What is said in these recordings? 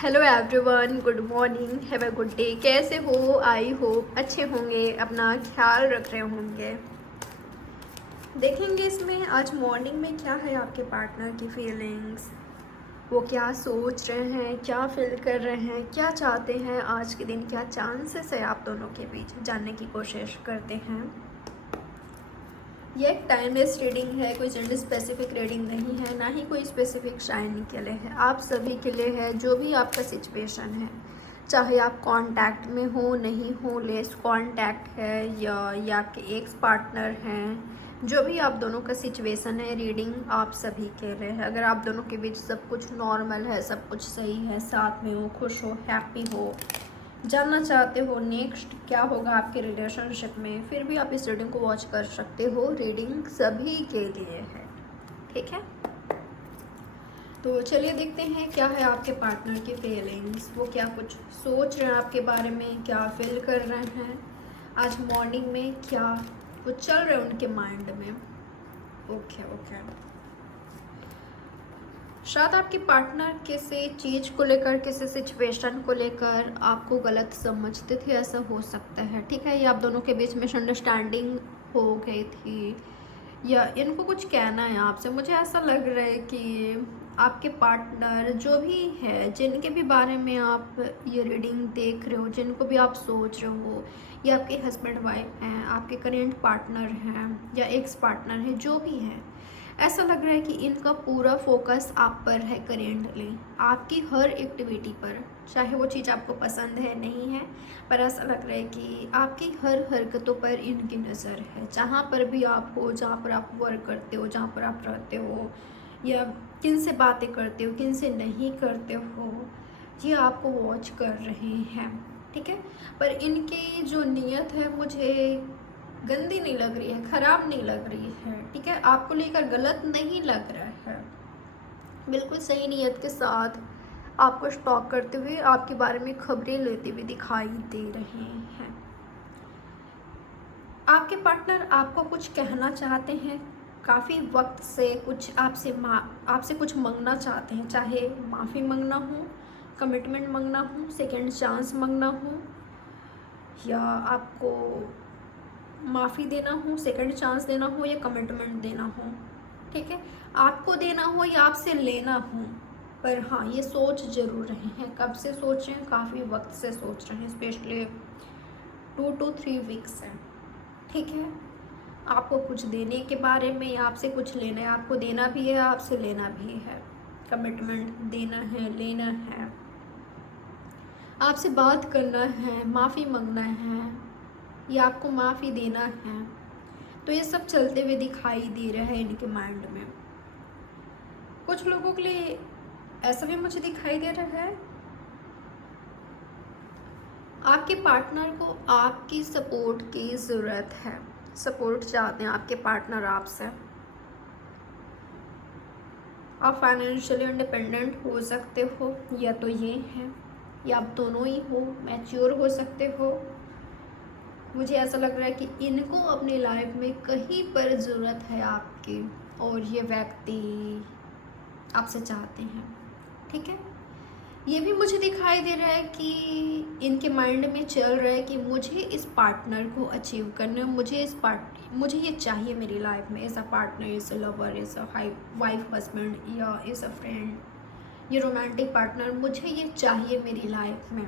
Hello everyone, good morning, have a good day. कैसे हो? I hope अच्छे होंगे, अपना ख्याल रख रहे होंगे। देखेंगे इसमें आज मॉर्निंग में क्या है आपके पार्टनर की फीलिंग्स, वो क्या सोच रहे हैं, क्या फील कर रहे हैं, क्या चाहते हैं आज के दिन, क्या चांसेस है आप दोनों के बीच, जानने की कोशिश करते हैं। ये एक टाइमलेस रीडिंग है, कोई जेंडर स्पेसिफिक रीडिंग नहीं है, ना ही कोई स्पेसिफिक शाइनिंग के लिए है। आप सभी के लिए है, जो भी आपका सिचुएशन है, चाहे आप कांटेक्ट में हो, नहीं हो, लेस कांटेक्ट है या आपके एक्स पार्टनर हैं, जो भी आप दोनों का सिचुएशन है, रीडिंग आप सभी के लिए है। अगर आप दोनों के बीच सब कुछ नॉर्मल है, सब कुछ सही है, साथ में हो, खुश हो, हैप्पी हो, जानना चाहते हो नेक्स्ट क्या होगा आपके रिलेशनशिप में, फिर भी आप इस रीडिंग को वॉच कर सकते हो। रीडिंग सभी के लिए है, ठीक है। तो चलिए देखते हैं क्या है आपके पार्टनर की फीलिंग्स, वो क्या कुछ सोच रहे हैं आपके बारे में, क्या फील कर रहे हैं आज मॉर्निंग में, क्या कुछ चल रहा है उनके माइंड में। ओके। शायद आपके पार्टनर किसी चीज़ को लेकर, किसी सिचुएशन को लेकर आपको गलत समझते थे, ऐसा हो सकता है, ठीक है। या आप दोनों के बीच मिसअंडरस्टैंडिंग हो गई थी, या इनको कुछ कहना है आपसे। मुझे ऐसा लग रहा है कि आपके पार्टनर जो भी है, जिनके भी बारे में आप ये रीडिंग देख रहे हो, जिनको भी आप सोच रहे हो, या आपके हस्बैंड वाइफ हैं, आपके करेंट पार्टनर हैं या एक्स पार्टनर है, जो भी है, ऐसा लग रहा है कि इनका पूरा फोकस आप पर है करेंटली, आपकी हर एक्टिविटी पर, चाहे वो चीज़ आपको पसंद है नहीं है, पर ऐसा लग रहा है कि आपकी हर हरकतों पर इनकी नज़र है। जहाँ पर भी आप हो, जहाँ पर आप वर्क करते हो, जहाँ पर आप रहते हो, या किन से बातें करते हो, किन से नहीं करते हो, ये आपको वॉच कर रहे हैं, ठीक है। पर इनकी जो नीयत है मुझे गंदी नहीं लग रही है, ख़राब नहीं लग रही है, ठीक है। आपको लेकर गलत नहीं लग रहा है, बिल्कुल सही नीयत के साथ आपको स्टॉक करते हुए, आपके बारे में खबरें लेते हुए दिखाई दे रहे हैं। आपके पार्टनर आपको कुछ कहना चाहते हैं, काफ़ी वक्त से कुछ आपसे कुछ मांगना चाहते हैं, चाहे माफ़ी मांगना हो, कमिटमेंट मांगना हो, सेकेंड चांस मांगना हो, या आपको माफ़ी देना हो, सेकंड चांस देना हो, या कमिटमेंट देना हो, ठीक है। आपको देना हो या आपसे लेना हो, पर हाँ, ये सोच ज़रूर रहे हैं। कब से सोच रहे हैं? काफ़ी वक्त से सोच रहे हैं, स्पेशली 2 to 3 वीक्स है, ठीक है। आपको कुछ देने के बारे में या आपसे कुछ लेना है, आपको देना भी है, आपसे लेना भी है, कमिटमेंट देना है, लेना है, आपसे बात करना है, माफ़ी मांगना है, या आपको माफ़ी देना है। तो ये सब चलते हुए दिखाई दे रहा है इनके माइंड में। कुछ लोगों के लिए ऐसा भी मुझे दिखाई दे रहा है, आपके पार्टनर को आपकी सपोर्ट की ज़रूरत है, सपोर्ट चाहते हैं आपके पार्टनर आपसे। आप फाइनेंशियली इंडिपेंडेंट हो सकते हो, या तो ये हैं, या आप दोनों ही हो, मैच्योर हो सकते हो। मुझे ऐसा लग रहा है कि इनको अपनी लाइफ में कहीं पर ज़रूरत है आपकी, और ये व्यक्ति आपसे चाहते हैं, ठीक है। ये भी मुझे दिखाई दे रहा है कि इनके माइंड में चल रहा है कि मुझे इस पार्टनर को अचीव करना है, मुझे ये चाहिए मेरी लाइफ में, as a partner, as a lover, as a wife, husband, या एज अ फ्रेंड, ये रोमांटिक पार्टनर, मुझे ये चाहिए मेरी लाइफ में।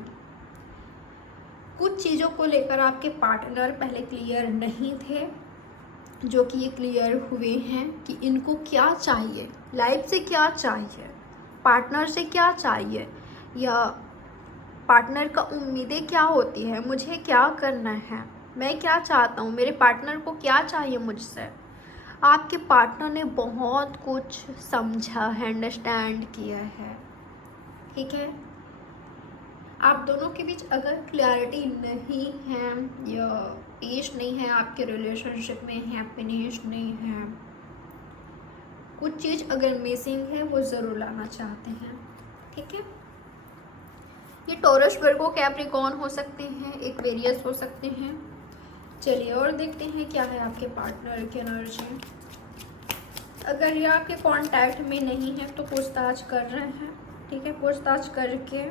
कुछ चीज़ों को लेकर आपके पार्टनर पहले क्लियर नहीं थे, जो कि ये क्लियर हुए हैं कि इनको क्या चाहिए, लाइफ से क्या चाहिए, पार्टनर से क्या चाहिए, या पार्टनर का उम्मीदें क्या होती है, मुझे क्या करना है, मैं क्या चाहता हूँ, मेरे पार्टनर को क्या चाहिए मुझसे। आपके पार्टनर ने बहुत कुछ समझा है, अंडरस्टैंड किया है, ठीक है। आप दोनों के बीच अगर क्लैरिटी नहीं है, या पीस नहीं है, आपके रिलेशनशिप में हैप्पीनेस नहीं है, कुछ चीज़ अगर मिसिंग है, वो ज़रूर लाना चाहते हैं, ठीक है। ये टॉरस, वर्गो, कैप्रिकॉर्न हो सकते हैं, एक्वेरियस हो सकते हैं। चलिए और देखते हैं क्या है आपके पार्टनर की एनर्जी। अगर ये आपके कांटेक्ट में नहीं है तो पूछताछ कर रहे हैं, ठीक है, पूछताछ करके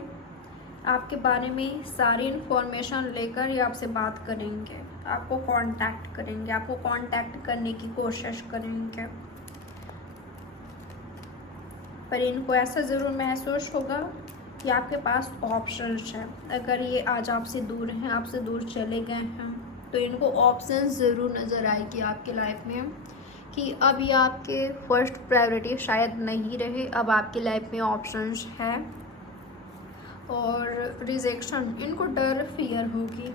आपके बारे में सारी इन्फॉर्मेशन लेकर ये आपसे बात करेंगे, आपको कांटेक्ट करेंगे, आपको कांटेक्ट करने की कोशिश करेंगे। पर इनको ऐसा ज़रूर महसूस होगा कि आपके पास ऑप्शंस हैं। अगर ये आज आपसे दूर हैं, आपसे दूर चले गए हैं, तो इनको ऑप्शंस ज़रूर नज़र आएगी आपकी लाइफ में कि अब ये आपके फर्स्ट प्रायोरिटी शायद नहीं रहे, अब आपकी लाइफ में ऑप्शंस है। और रिजेक्शन, इनको डर फियर होगी,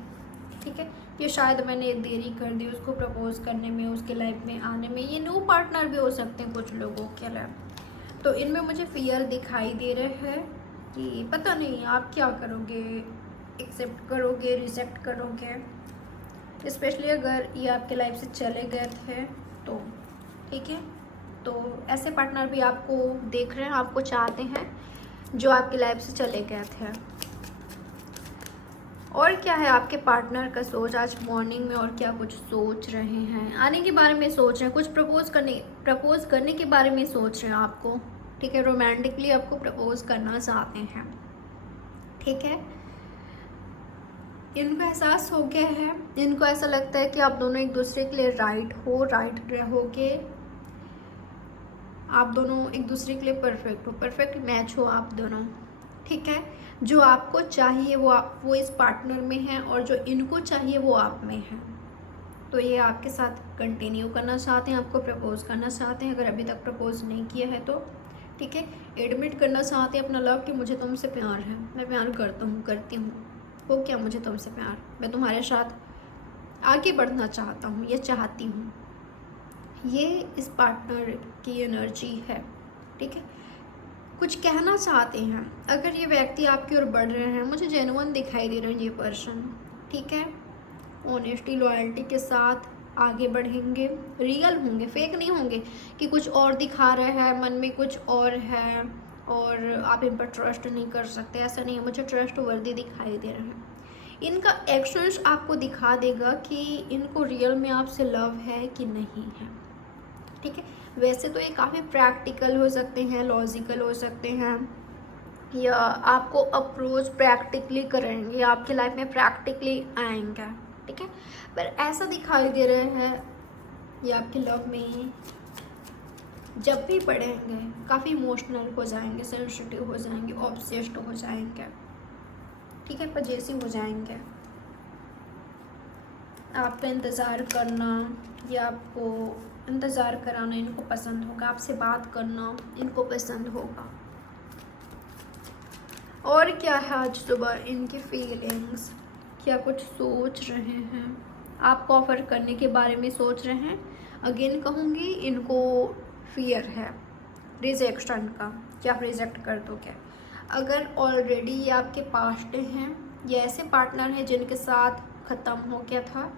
ठीक है। ये शायद मैंने देरी कर दी उसको प्रपोज करने में, उसके लाइफ में आने में। ये न्यू पार्टनर भी हो सकते हैं कुछ लोगों के लिए। तो इनमें मुझे फियर दिखाई दे रहा है कि पता नहीं आप क्या करोगे, एक्सेप्ट करोगे, रिजेक्ट करोगे। स्पेशली अगर ये आपके लाइफ से चले गए थे तो, ठीक है। तो ऐसे पार्टनर भी आपको देख रहे हैं, आपको चाहते हैं, जो आपकी लाइफ से चले गए थे। और क्या है आपके पार्टनर का सोच आज मॉर्निंग में, और क्या कुछ सोच रहे हैं, आने के बारे में सोच रहे हैं, कुछ प्रपोज करने के बारे में सोच रहे हैं आपको, ठीक है। रोमांटिकली आपको प्रपोज करना चाहते हैं, ठीक है। इनको एहसास हो गया है, इनको ऐसा लगता है कि आप दोनों एक दूसरे के लिए राइट रहोगे, आप दोनों एक दूसरे के लिए परफेक्ट हो, परफेक्ट मैच हो आप दोनों, ठीक है। जो आपको चाहिए वो इस पार्टनर में है, और जो इनको चाहिए वो आप में है। तो ये आपके साथ कंटिन्यू करना चाहते हैं, आपको प्रपोज करना चाहते हैं। अगर अभी तक प्रपोज नहीं किया है तो, ठीक है, एडमिट करना चाहते हैं अपना लव कि मुझे तुमसे प्यार है, मैं प्यार करती हूँ, हो क्या मुझे तुमसे प्यार, मैं तुम्हारे साथ आगे बढ़ना चाहता हूँ, ये चाहती हूँ। ये इस पार्टनर की एनर्जी है, ठीक है। कुछ कहना चाहते हैं। अगर ये व्यक्ति आपकी ओर बढ़ रहे हैं, मुझे जेन्युइन दिखाई दे रहे हैं ये पर्सन, ठीक है। ऑनेस्टी, लॉयल्टी के साथ आगे बढ़ेंगे, रियल होंगे, फेक नहीं होंगे कि कुछ और दिखा रहे हैं, मन में कुछ और है और आप इन पर ट्रस्ट नहीं कर सकते, ऐसा नहीं है। मुझे ट्रस्ट वर्दी दिखाई दे रहे हैं। इनका एक्शंस आपको दिखा देगा कि इनको रियल में आपसे लव है कि नहीं है, ठीक है। वैसे तो ये काफ़ी प्रैक्टिकल हो सकते हैं, लॉजिकल हो सकते हैं, या आपको अप्रोच प्रैक्टिकली करेंगे, आपकी लाइफ में प्रैक्टिकली आएंगे, ठीक है। पर ऐसा दिखाई दे रहे हैं ये आपके लव में जब भी बढ़ेंगे काफ़ी इमोशनल हो जाएंगे, सेंसिटिव हो जाएंगे, ऑब्सेस्ड हो जाएंगे, ठीक है, पजेसिव हो जाएंगे। आपका इंतज़ार करना या आपको इंतज़ार कराना इनको पसंद होगा, आपसे बात करना इनको पसंद होगा। और क्या है आज सुबह इनकी फीलिंग्स, क्या कुछ सोच रहे हैं, आपको ऑफ़र करने के बारे में सोच रहे हैं। अगेन कहूँगी, इनको फियर है रिजेक्शन का कि आप रिजेक्ट कर दोगे। अगर ऑलरेडी ये आपके पास्ट हैं या ऐसे पार्टनर हैं जिनके साथ ख़त्म हो गया था,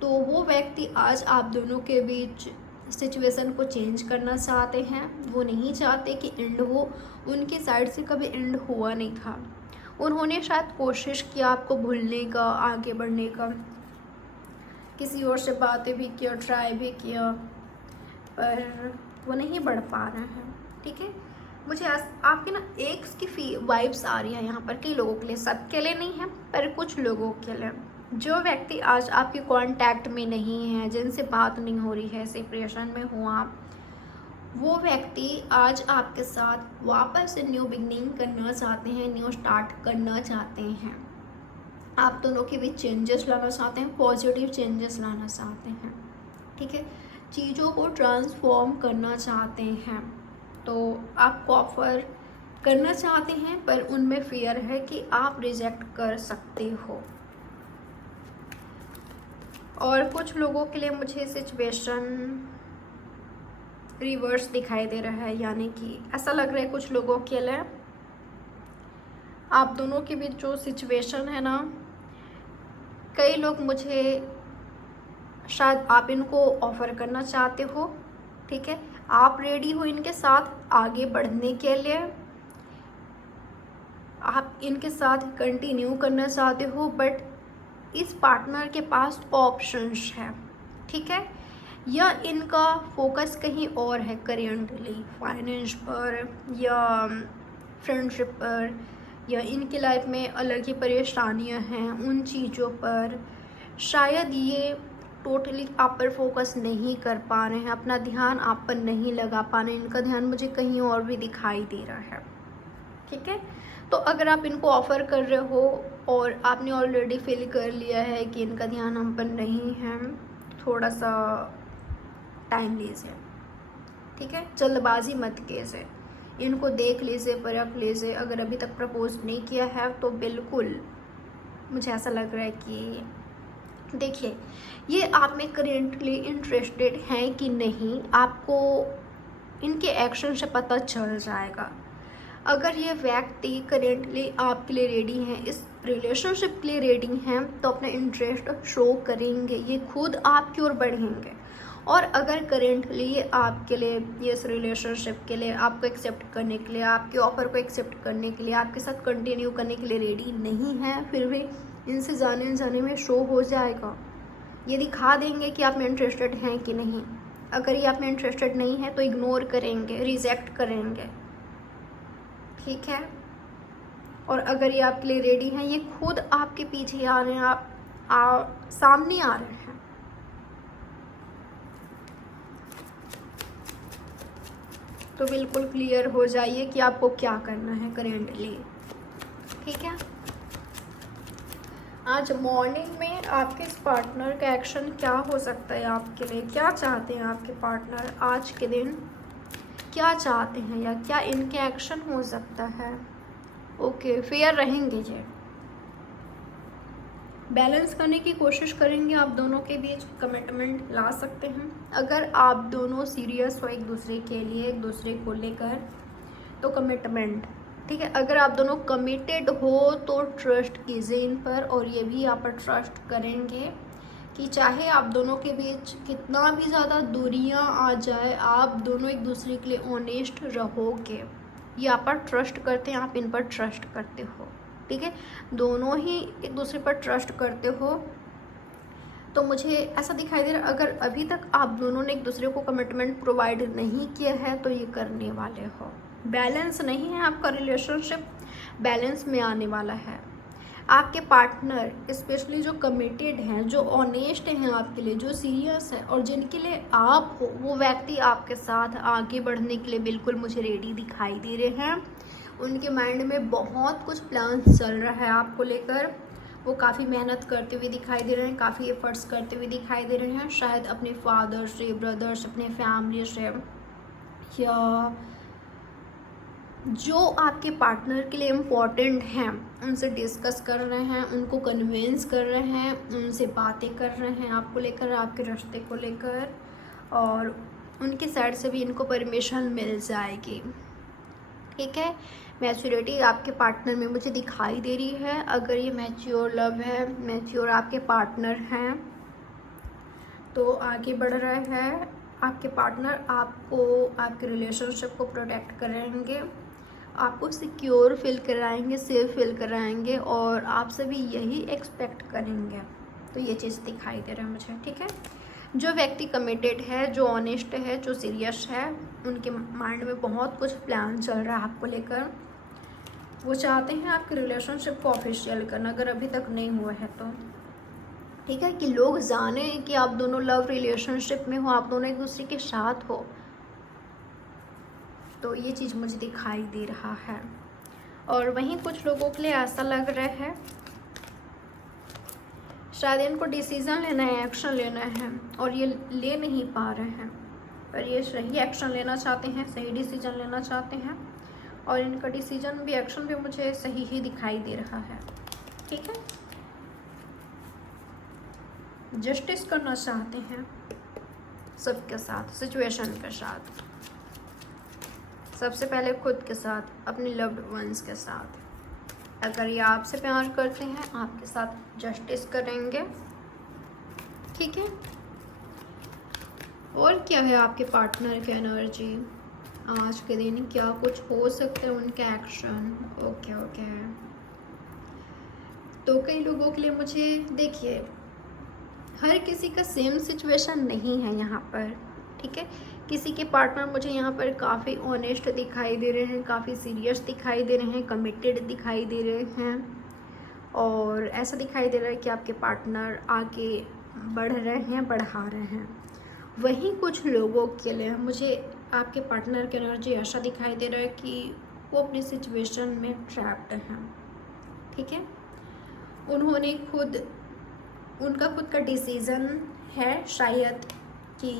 तो वो व्यक्ति आज आप दोनों के बीच सिचुएशन को चेंज करना चाहते हैं। वो नहीं चाहते कि एंड हो, उनकी साइड से कभी एंड हुआ नहीं था। उन्होंने शायद कोशिश किया आपको भूलने का, आगे बढ़ने का, किसी और से बातें भी किया, ट्राई भी किया, पर वो नहीं बढ़ पा रहे हैं, ठीक है। मुझे आपके ना एक की वाइब्स आ रही है यहाँ पर, कई लोगों के लिए, सबके लिए नहीं है पर कुछ लोगों के लिए। जो व्यक्ति आज आपके कांटेक्ट में नहीं है, जिनसे बात नहीं हो रही है, सेपरेशन में हो आप, वो व्यक्ति आज आपके साथ वापस से न्यू बिगनिंग करना चाहते हैं, न्यू स्टार्ट करना चाहते हैं। आप दोनों के बीच चेंजेस लाना चाहते हैं, पॉजिटिव चेंजेस लाना चाहते हैं, ठीक है। चीज़ों को ट्रांसफॉर्म करना चाहते हैं। तो आपको ऑफर करना चाहते हैं, पर उनमें फियर है कि आप रिजेक्ट कर सकते हो। और कुछ लोगों के लिए मुझे सिचुएशन रिवर्स दिखाई दे रहा है, यानी कि ऐसा लग रहा है कुछ लोगों के लिए आप दोनों के बीच जो सिचुएशन है ना, कई लोग मुझे शायद आप इनको ऑफ़र करना चाहते हो, ठीक है। आप रेडी हो इनके साथ आगे बढ़ने के लिए, आप इनके साथ कंटिन्यू करना चाहते हो, बट इस पार्टनर के पास ऑप्शंस है, ठीक है। या इनका फोकस कहीं और है, करेंटली फाइनेंस पर या फ्रेंडशिप पर, या इनकी लाइफ में अलग ही परेशानियां हैं उन चीज़ों पर। शायद ये टोटली आप पर फोकस नहीं कर पा रहे हैं, अपना ध्यान आप पर नहीं लगा पा रहे हैं, इनका ध्यान मुझे कहीं और भी दिखाई दे रहा है। ठीक है, तो अगर आप इनको ऑफ़र कर रहे हो और आपने ऑलरेडी फील कर लिया है कि इनका ध्यान हम पर नहीं है, थोड़ा सा टाइम लीजिए। ठीक है, जल्दबाजी मत कीजिए, इनको देख लीजिए, परख लीजिए। अगर अभी तक प्रपोज नहीं किया है तो बिल्कुल मुझे ऐसा लग रहा है कि देखिए, ये आप में करेंटली इंटरेस्टेड हैं कि नहीं, आपको इनके एक्शन से पता चल जाएगा। अगर ये व्यक्ति करेंटली आपके लिए रेडी हैं, इस रिलेशनशिप के लिए रेडी हैं, तो अपना इंटरेस्ट शो करेंगे, ये खुद आपकी ओर बढ़ेंगे। और अगर करेंटली ये आपके लिए, ये इस रिलेशनशिप के लिए, आपको एक्सेप्ट करने के लिए, आपके ऑफ़र को एक्सेप्ट करने के लिए, आपके साथ कंटिन्यू करने के लिए रेडी नहीं है, फिर भी इनसे जाने जाने में शो हो जाएगा। ये दिखा देंगे कि आप में इंटरेस्टेड हैं कि नहीं। अगर ये आप में इंटरेस्टेड नहीं है तो इग्नोर करेंगे, रिजेक्ट करेंगे। ठीक है, और अगर ये आपके लिए रेडी हैं, ये खुद आपके पीछे आ रहे हैं, आप सामने आ रहे हैं। तो बिल्कुल क्लियर हो जाइए कि आपको क्या करना है करेंटली। ठीक है, आज मॉर्निंग में आपके इस पार्टनर का एक्शन क्या हो सकता है आपके लिए, क्या चाहते हैं आपके पार्टनर आज के दिन, क्या चाहते हैं या क्या इनके एक्शन हो सकता है। ओके, फेयर रहेंगे ये, बैलेंस करने की कोशिश करेंगे, आप दोनों के बीच कमिटमेंट ला सकते हैं। अगर आप दोनों सीरियस हो एक दूसरे के लिए, एक दूसरे को लेकर, तो कमिटमेंट। ठीक है, अगर आप दोनों कमिटेड हो तो ट्रस्ट कीजिए इन पर, और ये भी आप पर ट्रस्ट करेंगे कि चाहे आप दोनों के बीच कितना भी ज़्यादा दूरियां आ जाए, आप दोनों एक दूसरे के लिए ऑनेस्ट रहोगे। ये आप पर ट्रस्ट करते हैं, आप इन पर ट्रस्ट करते हो। ठीक है, दोनों ही एक दूसरे पर ट्रस्ट करते हो। तो मुझे ऐसा दिखाई दे रहा है, अगर अभी तक आप दोनों ने एक दूसरे को कमिटमेंट प्रोवाइड नहीं किया है तो ये करने वाले हो। बैलेंस नहीं है आपका रिलेशनशिप, बैलेंस में आने वाला है। आपके पार्टनर स्पेशली जो कमिटेड हैं, जो ऑनेस्ट हैं आपके लिए, जो सीरियस है और जिनके लिए आप हो, वो व्यक्ति आपके साथ आगे बढ़ने के लिए बिल्कुल मुझे रेडी दिखाई दे रहे हैं। उनके माइंड में बहुत कुछ प्लान चल रहा है आपको लेकर, वो काफ़ी मेहनत करते हुए दिखाई दे रहे हैं, काफ़ी एफर्ट्स करते हुए दिखाई दे रहे हैं। शायद अपने फादर से, ब्रदर्स, अपने फैमिली से, या जो आपके पार्टनर के लिए इम्पॉर्टेंट हैं उनसे डिस्कस कर रहे हैं, उनको कन्विंस कर रहे हैं, उनसे बातें कर रहे हैं आपको लेकर, आपके रिश्ते को लेकर, और उनके साइड से भी इनको परमिशन मिल जाएगी। ठीक है, मैच्योरिटी आपके पार्टनर में मुझे दिखाई दे रही है। अगर ये मैच्योर लव है, मैच्योर आपके पार्टनर हैं, तो आगे बढ़ रहे हैं आपके पार्टनर, आपको आपके रिलेशनशिप को प्रोटेक्ट करेंगे, आपको सिक्योर फील कराएंगे, सेफ फील कराएंगे, और आपसे भी यही एक्सपेक्ट करेंगे। तो ये चीज़ दिखाई दे रहा है मुझे। ठीक है, जो व्यक्ति कमिटेड है, जो ऑनेस्ट है, जो सीरियस है, उनके माइंड में बहुत कुछ प्लान चल रहा है आपको लेकर। वो चाहते हैं आपके रिलेशनशिप को ऑफिशियल करना, अगर अभी तक नहीं हुआ है तो। ठीक है, कि लोग जाने कि आप दोनों लव रिलेशनशिप में हो, आप दोनों एक दूसरे के साथ हो। तो ये चीज़ मुझे दिखाई दे रहा है। और वहीं कुछ लोगों के लिए ऐसा लग रहा है शायद इनको डिसीज़न लेना है, एक्शन लेना है, और ये ले नहीं पा रहे हैं, पर ये सही एक्शन लेना चाहते हैं, सही डिसीज़न लेना चाहते हैं, और इनका डिसीज़न भी, एक्शन भी मुझे सही ही दिखाई दे रहा है। ठीक है, जस्टिस करना चाहते हैं सबके साथ, सिचुएशन के साथ, सबसे पहले खुद के साथ, अपने लव्ड वंस के साथ। अगर ये आपसे प्यार करते हैं, आपके साथ जस्टिस करेंगे। ठीक है, और क्या है आपके पार्टनर की एनर्जी आज के दिन, क्या कुछ हो सकता है उनका एक्शन। ओके ओके, तो कई लोगों के लिए मुझे, देखिए, हर किसी का सेम सिचुएशन नहीं है यहाँ पर। ठीक है, किसी के पार्टनर मुझे यहाँ पर काफ़ी ऑनेस्ट दिखाई दे रहे हैं, काफ़ी सीरियस दिखाई दे रहे हैं, कमिटेड दिखाई दे रहे हैं, और ऐसा दिखाई दे रहा है कि आपके पार्टनर आगे बढ़ रहे हैं, बढ़ा रहे हैं। वहीं कुछ लोगों के लिए मुझे आपके पार्टनर की एनर्जी ऐसा दिखाई दे रहा है कि वो अपनी सिचुएशन में ट्रैप्ड हैं, ठीक है। उनका खुद का डिसीज़न है शायद कि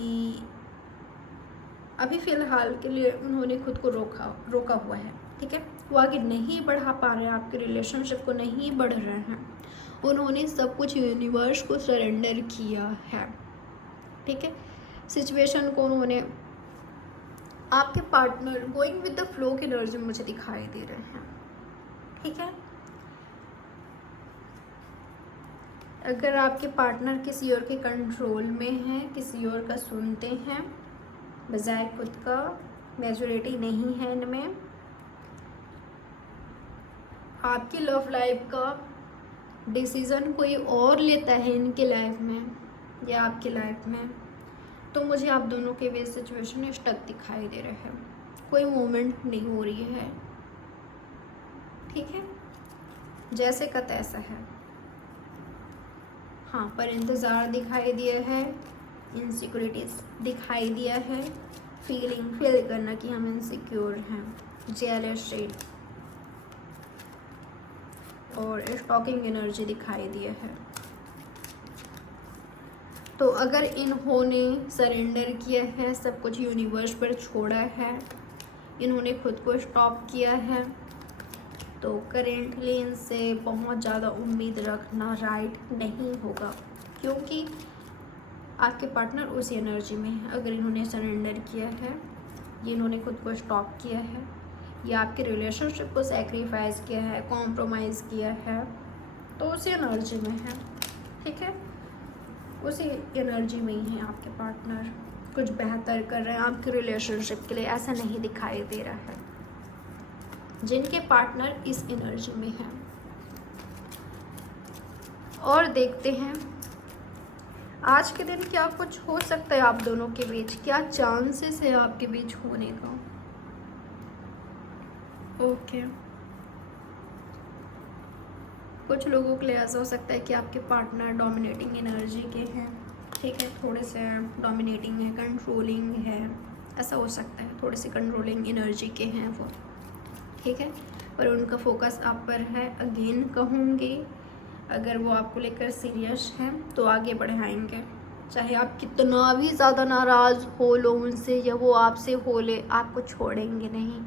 अभी फ़िलहाल के लिए उन्होंने खुद को रोका हुआ है, ठीक है। वो आगे नहीं बढ़ा पा रहे हैं, आपके रिलेशनशिप को नहीं बढ़ रहे हैं। उन्होंने सब कुछ यूनिवर्स को सरेंडर किया है, ठीक है। सिचुएशन को उन्होंने, आपके partner going with the flow की एनर्जी मुझे दिखाई दे रहे हैं, ठीक है। अगर आपके पार्टनर किसी और के कंट्रोल में है, किसी और का सुनते हैं बजाय खुद का, मैच्योरिटी नहीं है इनमें, आपकी लव लाइफ का डिसीज़न कोई और लेता है इनके लाइफ में या आपकी लाइफ में, तो मुझे आप दोनों के बीच सिचुएशन स्टक दिखाई दे रहे हैं, कोई मूवमेंट नहीं हो रही है, ठीक है। जैसे का तैसा है, हाँ, पर इंतज़ार दिखाई दिया है, इनसिक्योरिटीज़ दिखाई दिया है, फील करना कि हम इनसिक्योर हैं, जेलसी और स्टॉकिंग एनर्जी दिखाई दिया है। तो अगर इन्होंने सरेंडर किया है, सब कुछ यूनिवर्स पर छोड़ा है, इन्होंने खुद को स्टॉप किया है, तो करेंटली इनसे बहुत ज़्यादा उम्मीद रखना राइट नहीं होगा, क्योंकि आपके पार्टनर उसी एनर्जी में है। अगर इन्होंने सरेंडर किया है, ये इन्होंने खुद को स्टॉप किया है, या आपके रिलेशनशिप को सेक्रीफाइस किया है, कॉम्प्रोमाइज़ किया है, तो उसी एनर्जी में है, ठीक है। उसी एनर्जी में ही है आपके पार्टनर, कुछ बेहतर कर रहे हैं आपके रिलेशनशिप के लिए, ऐसा नहीं दिखाई दे रहा है जिनके पार्टनर इस एनर्जी में है। और देखते हैं आज के दिन क्या कुछ हो सकता है आप दोनों के बीच, क्या चांसेस है आपके बीच होने का। ओके, कुछ लोगों के लिए ऐसा हो सकता है कि आपके पार्टनर डोमिनेटिंग एनर्जी के हैं, ठीक है, थोड़े से डोमिनेटिंग है, कंट्रोलिंग है, ऐसा हो सकता है, थोड़ी सी कंट्रोलिंग एनर्जी के हैं वो, ठीक है। पर उनका फोकस आप पर है। अगेन कहूँगी, अगर वो आपको लेकर सीरियस हैं तो आगे बढ़ाएंगे, चाहे आप कितना भी ज़्यादा नाराज़ हो लो उनसे या वो आपसे हो ले, आपको छोड़ेंगे नहीं,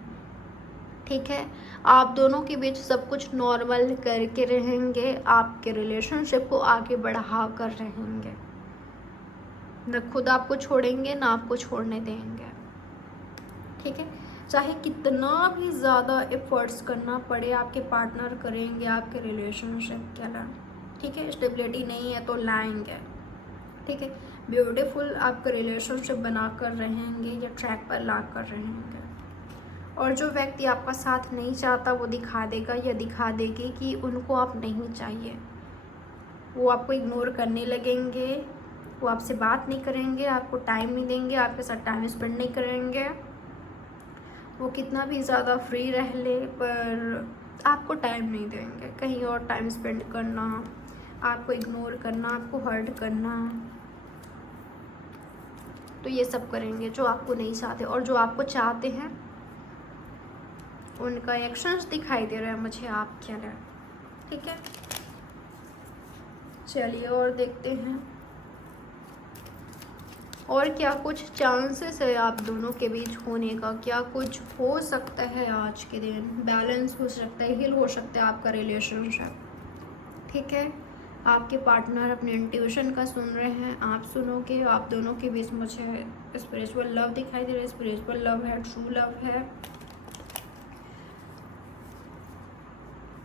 ठीक है। आप दोनों के बीच सब कुछ नॉर्मल करके रहेंगे, आपके रिलेशनशिप को आगे बढ़ा कर रहेंगे, न खुद आपको छोड़ेंगे ना आपको छोड़ने देंगे, ठीक है। चाहे कितना भी ज़्यादा एफर्ट्स करना पड़े आपके पार्टनर करेंगे आपके रिलेशनशिप के लिए, ठीक है। स्टेबिलिटी नहीं है तो लाएंगे, ठीक है। ब्यूटीफुल आपका रिलेशनशिप बना कर रहेंगे या ट्रैक पर ला कर रहेंगे। और जो व्यक्ति आपका साथ नहीं चाहता वो दिखा देगा या दिखा देगी कि उनको आप नहीं चाहिए, वो आपको इग्नोर करने लगेंगे, वो आपसे बात नहीं करेंगे, आपको टाइम नहीं देंगे, आपके साथ टाइम स्पेंड नहीं करेंगे। वो कितना भी ज़्यादा फ्री रह ले पर आपको टाइम नहीं देंगे, कहीं और टाइम स्पेंड करना, आपको इग्नोर करना, आपको हर्ट करना, तो ये सब करेंगे जो आपको नहीं चाहते। और जो आपको चाहते हैं उनका एक्शंस दिखाई दे रहा है मुझे आपके लिए, ठीक है। चलिए और देखते हैं और क्या कुछ चांसेस है आप दोनों के बीच होने का, क्या कुछ हो सकता है आज के दिन। बैलेंस हो सकता है, हील हो सकता है आपका रिलेशनशिप, ठीक है। आपके पार्टनर अपने इंट्यूशन का सुन रहे हैं, आप सुनोगे। आप दोनों के बीच मुझे स्पिरिचुअल लव दिखाई दे रहा है, स्पिरिचुअल लव है, ट्रू लव है,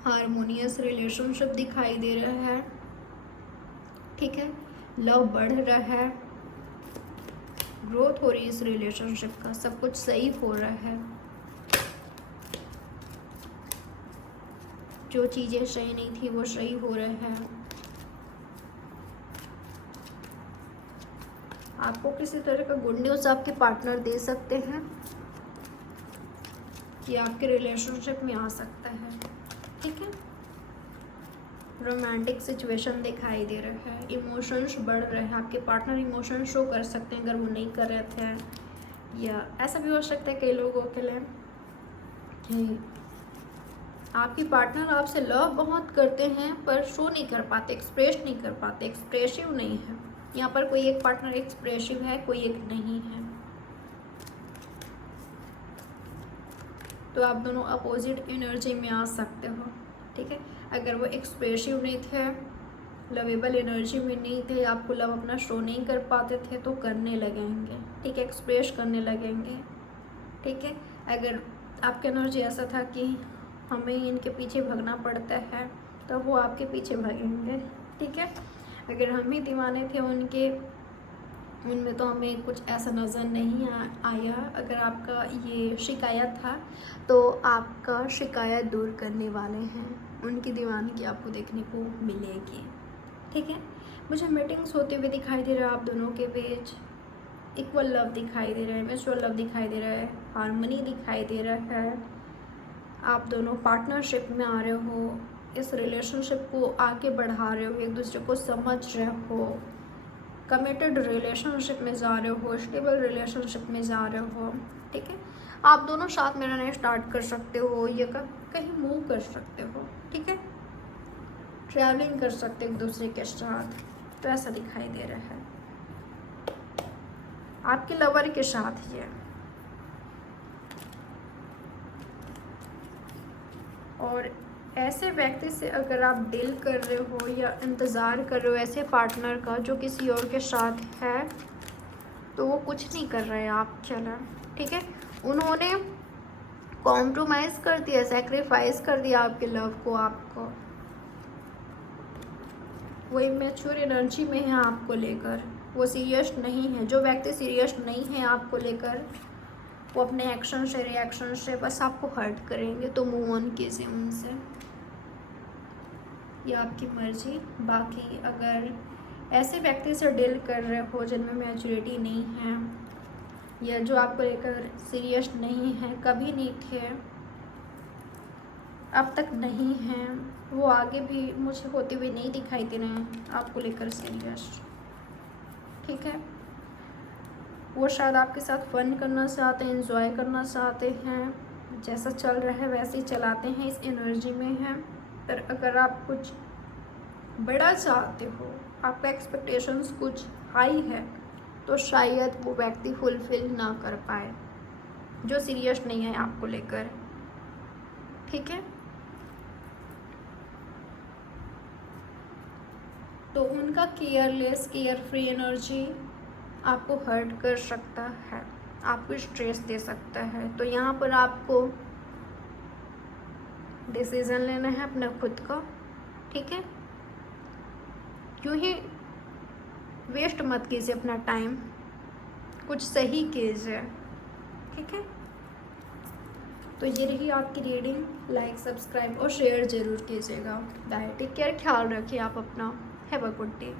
हारमोनियस रिलेशनशिप दिखाई दे रहा है, ठीक है। लव बढ़ रहा है, ग्रोथ हो रही है इस रिलेशनशिप का, सब कुछ सही हो रहा है, जो चीज़ें सही नहीं थी वो सही हो रहा है। आपको किसी तरह का गुड न्यूज़ आपके पार्टनर दे सकते हैं कि आपके रिलेशनशिप में आ सकता है। ठीक है, रोमांटिक सिचुएशन दिखाई दे रहा है, इमोशंस बढ़ रहे हैं, आपके पार्टनर इमोशन शो कर सकते हैं अगर वो नहीं कर रहे थे। या ऐसा भी हो सकता है कई लोगों के लिए कि आपकी पार्टनर आपसे लव बहुत करते हैं पर शो नहीं कर पाते, एक्सप्रेस नहीं कर पाते, एक्सप्रेसिव नहीं है। यहाँ पर कोई एक पार्टनर एक्सप्रेसिव है, कोई एक नहीं है। तो आप दोनों अपोजिट एनर्जी में आ सकते हो। ठीक है, अगर वो एक्सप्रेसिव नहीं थे, लवेबल एनर्जी में नहीं थे, आपको लव अपना शो नहीं कर पाते थे, तो करने लगेंगे। ठीक है, एक्सप्रेस करने लगेंगे। ठीक है, अगर आपका एनर्जी ऐसा था कि हमें इनके पीछे भागना पड़ता है, तो वो आपके पीछे भागेंगे। ठीक है, अगर हम ही दीवाने थे उनमें, तो हमें कुछ ऐसा नज़र नहीं आया। अगर आपका ये शिकायत था तो आपका शिकायत दूर करने वाले हैं, उनकी दीवानगी आपको देखने को मिलेगी। ठीक है, मुझे मीटिंग्स होते हुए दिखाई दे रहा है आप दोनों के बीच, इक्वल लव दिखाई दे रहा है, म्यूचुअल लव दिखाई दे रहा है, हार्मनी दिखाई दे रहा है। आप दोनों पार्टनरशिप में आ रहे हो, इस रिलेशनशिप को आगे बढ़ा रहे हो, एक दूसरे को समझ रहे हो, कमिटेड रिलेशनशिप में जा रहे हो, स्टेबल रिलेशनशिप में जा रहे हो। ठीक है, आप दोनों साथ में रहना स्टार्ट कर सकते हो या कहीं मूव कर सकते हो। ठीक है, ट्रैवलिंग कर सकते एक दूसरे के साथ, तो ऐसा दिखाई दे रहा है आपके लवर के साथ ये। और ऐसे व्यक्ति से अगर आप डील कर रहे हो या इंतज़ार कर रहे हो ऐसे पार्टनर का जो किसी और के साथ है, तो वो कुछ नहीं कर रहे हैं आप चला। ठीक है, उन्होंने कॉम्प्रोमाइज़ कर दिया, सेक्रीफाइस कर दिया आपके लव को आपको। वो इमेच्योर एनर्जी में है आपको लेकर, वो सीरियस नहीं है। जो व्यक्ति सीरियस नहीं है आपको लेकर, वो अपने एक्शन से रिएक्शन से बस आपको हर्ट करेंगे, तो मूव ऑन कीजिए उनसे, ये आपकी मर्जी। बाकी अगर ऐसे व्यक्ति से डील कर रहे हो जिनमें मैच्योरिटी नहीं है या जो आपको लेकर सीरियस नहीं है, कभी नहीं थे, अब तक नहीं है, वो आगे भी मुझे होते हुए नहीं दिखाई दे रहे हैं आपको लेकर सीरियस। ठीक है, वो शायद आपके साथ फन करना चाहते हैं, एंजॉय करना चाहते हैं, जैसा चल रहा है वैसे ही चलाते हैं, इस एनर्जी में है। पर अगर आप कुछ बड़ा चाहते हो, आपका एक्सपेक्टेशंस कुछ हाई है, तो शायद वो व्यक्ति फुलफिल ना कर पाए जो सीरियस नहीं है आपको लेकर। ठीक है, तो उनका केयरलेस केयरफ्री एनर्जी आपको हर्ट कर सकता है, आपको स्ट्रेस दे सकता है। तो यहाँ पर आपको डिसीज़न लेना है अपना खुद का। ठीक है, क्यों ही वेस्ट मत कीजिए अपना टाइम, कुछ सही कीजिए। ठीक है, तो ये रही आपकी रीडिंग। लाइक, सब्सक्राइब और शेयर ज़रूर कीजिएगा। बाय, टेक केयर, ख्याल रखिए आप अपना। Have a good day.